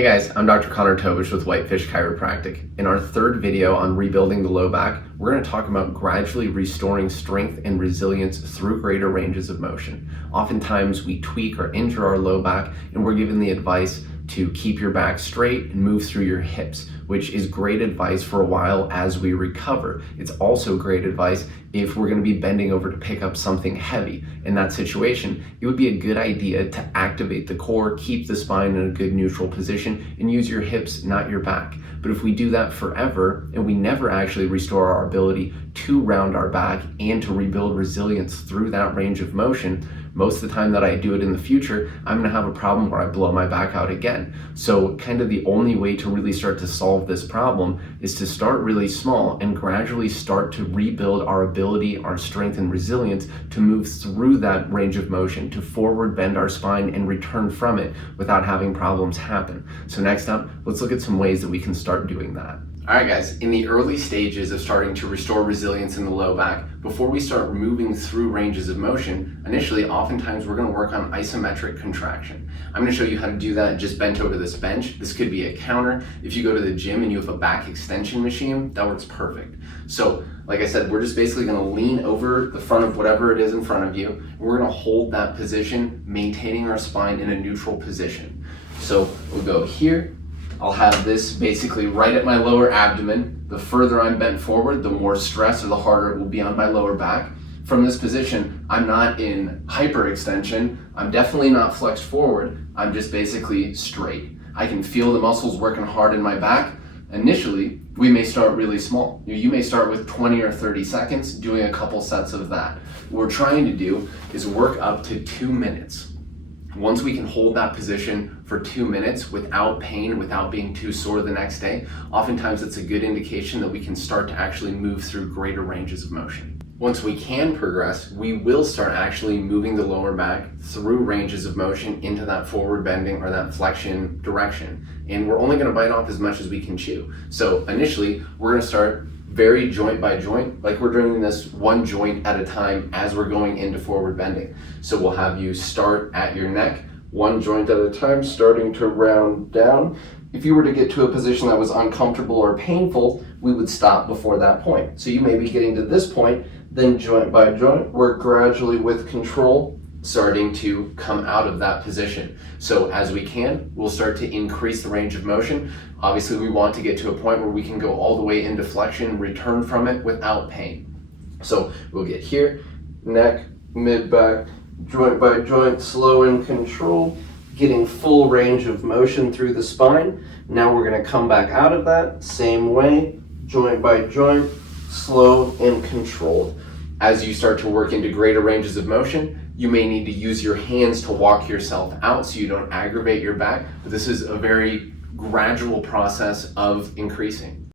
Hey guys, I'm Dr. Tobisch with Whitefish Chiropractic. In our third video on rebuilding the low back, we're going to talk about gradually restoring strength and resilience through greater ranges of motion. Oftentimes we tweak or injure our low back and we're given the advice to keep your back straight and move through your hips, which is great advice for a while as we recover. It's also great advice if we're going to be bending over to pick up something heavy. In that situation, it would be a good idea to activate the core, keep the spine in a good neutral position, and use your hips, not your back. But if we do that forever and we never actually restore our ability to round our back and to rebuild resilience through that range of motion, most of the time that I do it in the future, I'm going to have a problem where I blow my back out again. So kind of the only way to really start to solve this problem is to start really small and gradually start to rebuild our ability, our strength and resilience to move through that range of motion, to forward bend our spine and return from it without having problems happen. So next up, let's look at some ways that we can start doing that. All right guys, in the early stages of starting to restore resilience in the low back, before we start moving through ranges of motion, initially oftentimes we're going to work on isometric contraction. I'm going to show you how to do that just bent over this bench. This could be a counter. If you go to the gym and you have a back extension machine, that works perfect. So like I said, we're just basically going to lean over the front of whatever it is in front of you. We're going to hold that position, maintaining our spine in a neutral position. So we'll go here. I'll have this basically right at my lower abdomen. The further I'm bent forward, the more stress or the harder it will be on my lower back. From this position, I'm not in hyperextension. I'm definitely not flexed forward. I'm just basically straight. I can feel the muscles working hard in my back. Initially, we may start really small. You may start with 20 or 30 seconds doing a couple sets of that. What we're trying to do is work up to 2 minutes. Once we can hold that position for 2 minutes without pain, without being too sore the next day, oftentimes it's a good indication that we can start to actually move through greater ranges of motion. Once we can progress, we will start actually moving the lower back through ranges of motion into that forward bending or that flexion direction. And we're only going to bite off as much as we can chew. So initially, we're going to start very joint by joint, like we're doing this one joint at a time as we're going into forward bending. So we'll have you start at your neck, one joint at a time, starting to round down. If you were to get to a position that was uncomfortable or painful, we would stop before that point. So you may be getting to this point, then joint by joint, we're gradually with control starting to come out of that position. So as we can, we'll start to increase the range of motion. Obviously, we want to get to a point where we can go all the way into flexion, return from it without pain. So we'll get here, neck, mid-back, joint by joint, slow and controlled, getting full range of motion through the spine. Now we're going to come back out of that, same way, joint by joint, slow and controlled. As you start to work into greater ranges of motion, you may need to use your hands to walk yourself out so you don't aggravate your back, but this is a very gradual process of increasing.